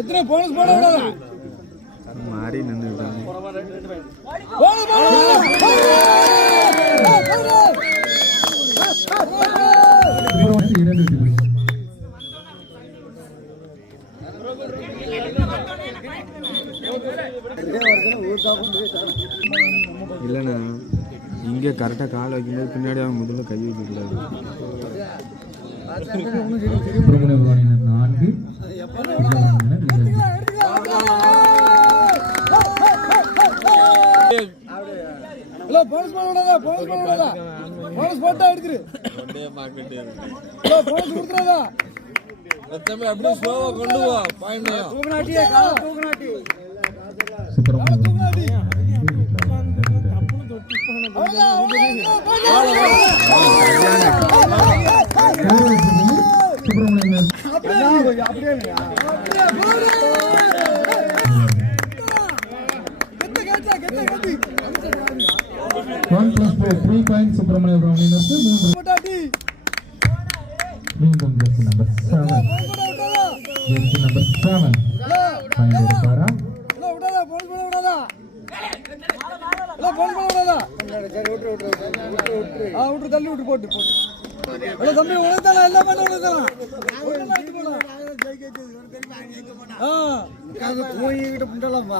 எத்தனை போனஸ் போட விடாதா மாறி நின்னுட்டாங்க. இல்லைண்ணா இங்கே கரெக்டாக கால் வைக்கும்போது பின்னாடி அவன் முதல்ல கை வைக்கக்கூடாது. 4 ஹலோ போனஸ் போட விடாதா போனஸ் போட்டா எடுத்துரு போனஸ் கொடுத்துறாதா அப்படியே ஸ்லோவா கொண்டு வா பாயிண்ட் தூக்குனாட்டி சுப்ரமணியம் சுப்ரமணியம் மீண்டும் ஜெர்சி நம்பர் 7 தள்ளி விட்டு போட்டு தம்பி உனக்கு எல்லாம் பண்ண போய்கிட்ட புண்டலாமா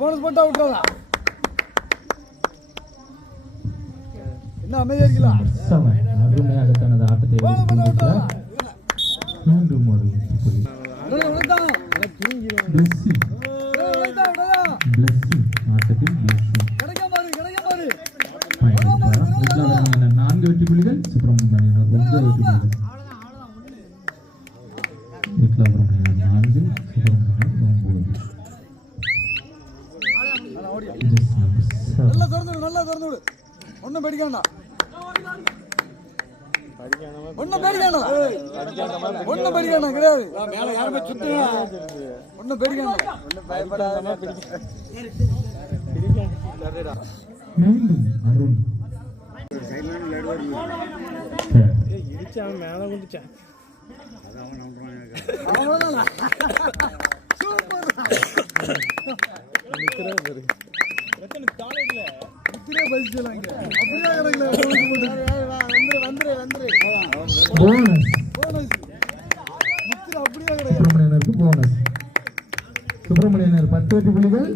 போனஸ் போட்டா விட்டுறதா என்ன அமைதியா இருக்கலாம் அருமையாக தனது ஆட்டத்தை மீண்டும் ஒரு ஆட்டத்தில் 4 வெற்றி புள்ளிகள் சுப்ரமணியம் அணியினர் 9 வெற்றி புள்ளிகள். விக்லாபுரம் அணியினர் 4 நல்லா திறந்து விடு ஒன்னும் பேடிக்காண்டா கிடையாது ஒன்னும் பேடிக்காண்டா மீண்டும் அருண் மேல குடிச்சான் சுப்ரமணியனருக்கு போனஸ். சுப்ரமணியனர் 10 வெற்றி புள்ளிகள்.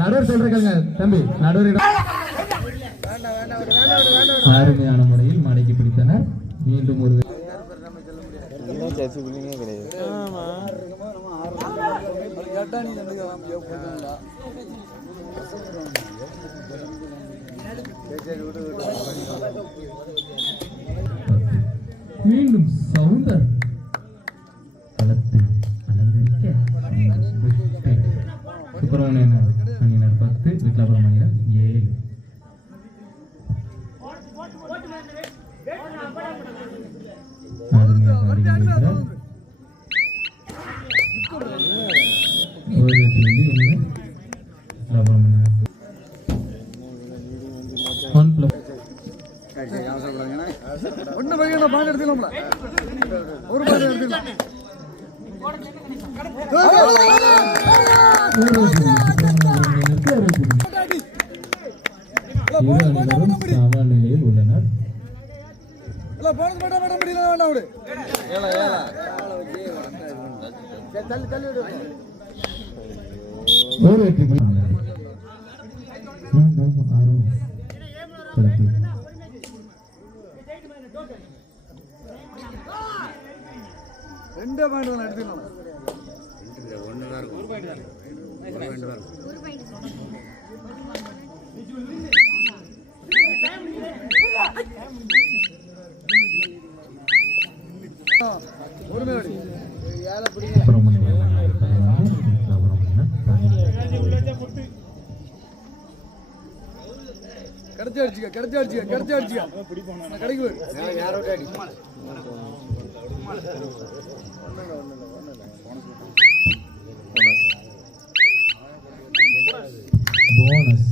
நடுவர் சொல்றீங்க தம்பி, நடுவர் அருமையான முறையில் மடக்கி பிடித்தனர். மீண்டும் ஒரு மீண்டும் சவுந்தர் களத்தை அலங்கரிக்க சுப்ரமணியனர் அணியினர் 10 விக்லாபுரம் அணியினர் 7. ஒன்னு பையன் பாயிண்ட் எடுத்துக்கலாம்ல ஒரு பாயிண்ட் எடுத்துக்கலாம் சமநிலையில் உள்ளனர். ஒரு வெற்றி ரெண்டே பாயிண்ட் தான் எடுத்துக்கலாம். கிடைச்சி அடிச்சுக்க கிடைக்கு போனஸ்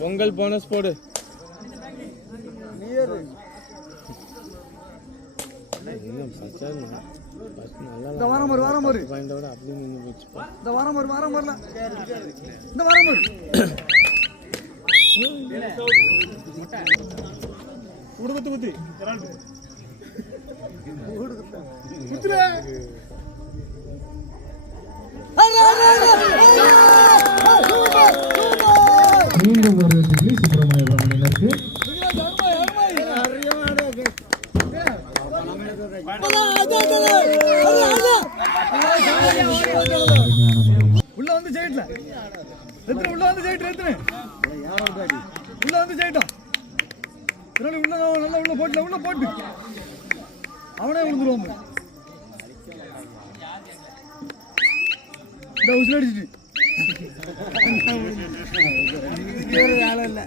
பொங்கல் போனஸ் போடு. இந்த வாரம் பாரு பாயிண்டோட அப்படியே நின்று போச்சு. இந்த வாரம் வரல இந்த வாரம் பாரு குடுத்து குத்துற மீண்டும் ஒரு வெற்றி சுப்பிரமணிய அணியினருக்கு. உள்ள வந்து ஜெயிட்ல உள்ள வந்து ஜெயிட்டோம் உள்ள போட்டு அவனே விழுந்துருவான். இந்த உசுல அடிச்சுட்டு வேலை இல்லை.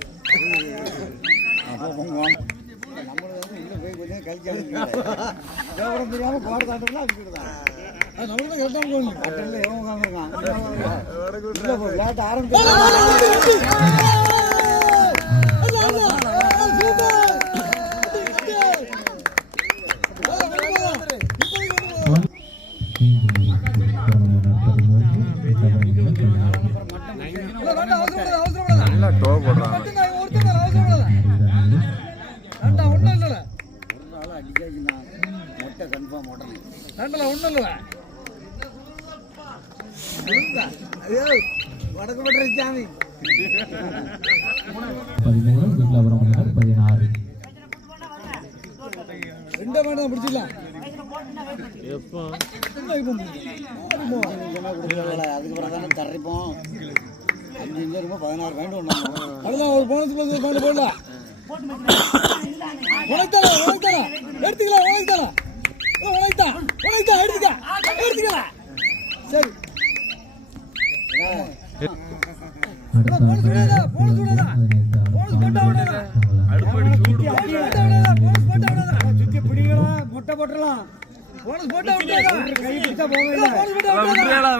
நல்லா டோ போடுறான். வடக்கு பண்ற சாமி 13 விப்ளவரம் அணியினர் 16. ரெண்டே மேடம் தான் பிடிச்சிடலாம். எப்போ அதுக்கப்புறம் தானே தர்றிப்போம் 5 ரூபாய் 16 பாயிண்ட் ஒண்ணு அவ்வளவுதான். ஒரு போனஸ் பிளஸ் பாயிண்ட் போடலாம். உனக்குத்தானே எடுத்துக்கலாம். எடுத்துக்கலாம் சரி. முட்டை போட்டுலாம்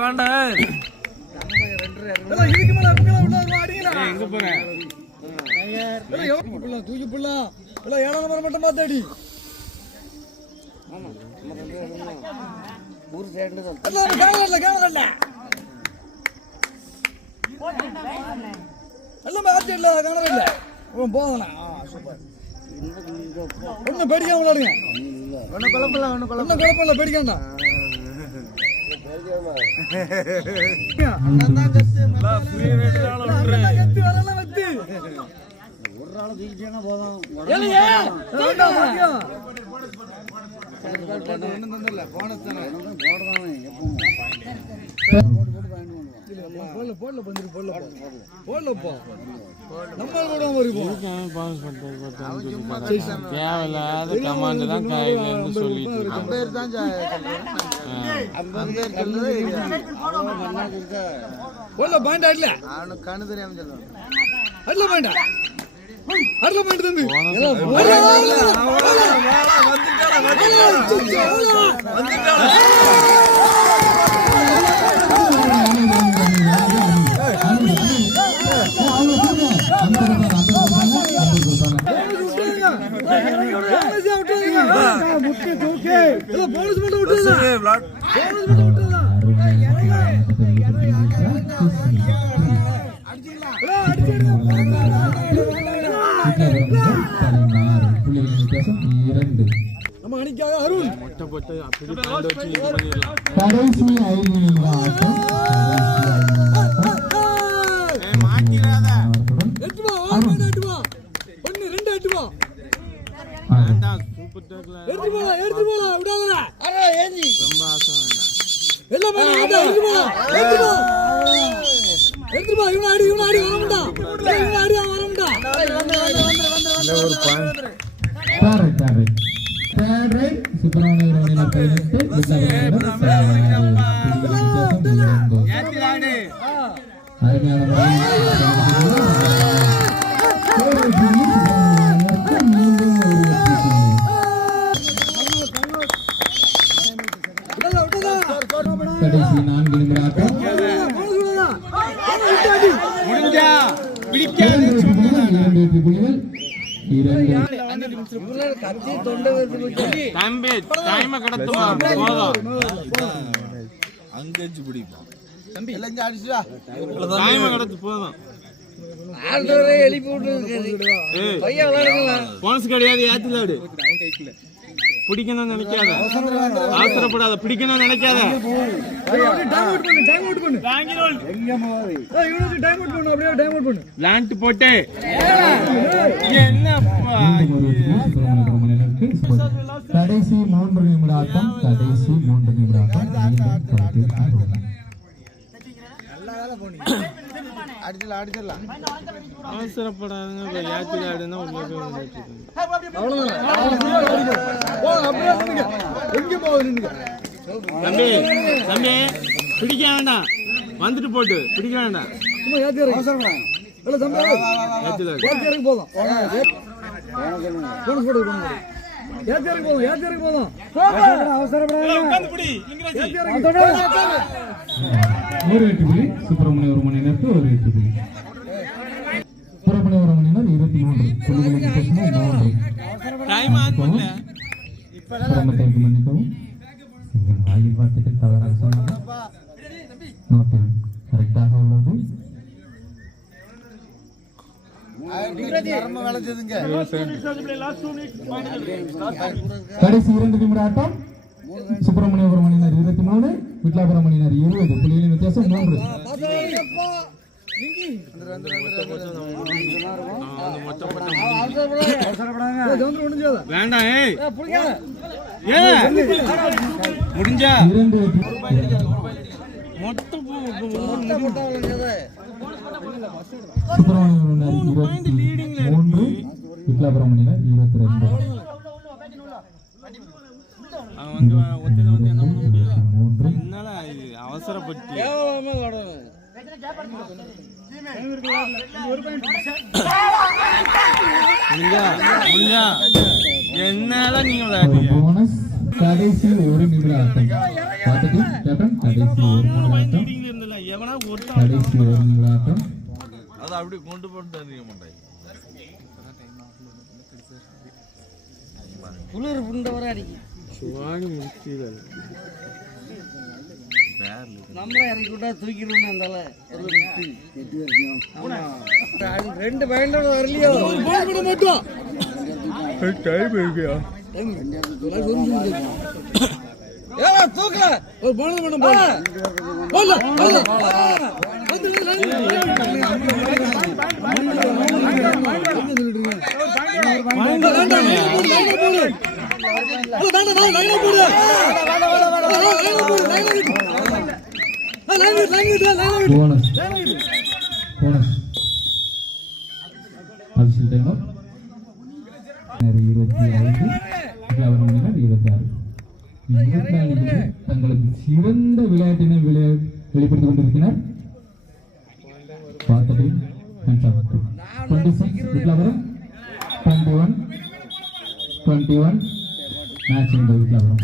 வேண்டாம். எங்க போறேன் தூக்கி புள்ளா ஏழாம் நம்பர் மட்டும் பார்த்தாடி ஊர் சைடு எல்லாமே ஆர்டில காணவில்ல. போதண்ணா சூப்பர். ஒன்றும் பேடிக்காம விளையாடுங்க. ஒன்றும் குழப்பம் பேடிக்காண்டா. ஒரு நாள் தூக்கிட்டேன்னா போதும். தேவையில்லாத கமாண்ட் தான் சொல்லிட்டு கண்ணு தெரியாம சொல்லுவாங்க. தம்பி நம்ம அணிக்காக அருண் போட்டு அப்படி பண்ணிடலாம். கடைசி 5 நிமிடம் சுப்பிரமணிய அருமையான முறையில் மீண்டும் ஒரு வெற்றி புள்ளி. கடைசி 4 நிமிட ஆட்டம். முடிஞ்சா பிடிக்காது இரண்டு வெற்றி புள்ளிகள். தம்பி டைம் கடத்துமா போதும் அங்கேச்சு பிடிப்போம் தம்பி எல்லாம் அடிச்சுடா டைம் கடத்து போதும் எழுப்பி விட்டு போனஸ் கிடையாது ஏத்திலாடு பிடிக்கணும்னு நினைக்காத அவசரப்படாத பிடிக்கணும்னு நினைக்காத லாண்ட் போட்டு என்னப்பா கடைசி 3 நிமிட ஆட்டம். கடைசி 3 நிமிட ஆட்டம். அடிச்சிடலாம் அவசரப்படாதுங்க ஏத்திலாடுன்னா தம்பி தம்பி பிடிக்க வேண்டாம் வந்துட்டு போட்டு பிடிக்க வேண்டாம் ஒரு வெற்றி புள்ளி. சுப்பிரமணிய ஒரு மணி நேரத்துக்கு ஒரு வெற்றி புள்ளி. சுப்பிரமணிய ஒரு மணி நேரம் 23 புள்ளிகளுக்கு பசுமை 3. சிரமத்திற்கு மன்னிக்கவும். எங்கள் வாயில் வார்த்தைகள் தவறாக சொன்னாங்க. நோட்டில் கரெக்டாக உள்ளது. கடைசி 2 நிமிட ஆட்டம். சுப்பிரமணிய ஒரு மணி நேரம் 23, விட்லாபுரம் மணி நேரம் 20. புள்ளிகளின் வித்தியாசம் 3. வேண்டாம் முடிஞ்சா சுப்பிரமணிய 23, விட்லாபுரம் மணி நேரம் 22. அவசரப்பட்டு என்னால நீங்க போனஸ். கடைசி 1 நிமிட ஆட்டம். பார்த்துட்டு கேப்டன் கடைசி 1 நிமிட ஆட்டம். கடைசி 1 நிமிட ஆட்டம். அதை அப்படி கொண்டு போட்டு குளிர் புண்ட வர அடிக்கு நம்மள இறக்கி விட்டா தூக்கிடுவோம் அந்தால 2 பாயிண்டோட வரலையோ மட்டும் தூக்கல ஒரு போனது மட்டும் bonus. Bonus. Abhishek timer 25, Vitlapuram மணி நேரம் 26. 24 பேர் தங்களது சிறந்த விளையாட்டினை வெளிப்படுத்திக் கொண்டிருக்கிறார். பார்த்தபடி 26 விட்லாபுரம், 21 மேட்ச் இந்த விட்லாபுரம்.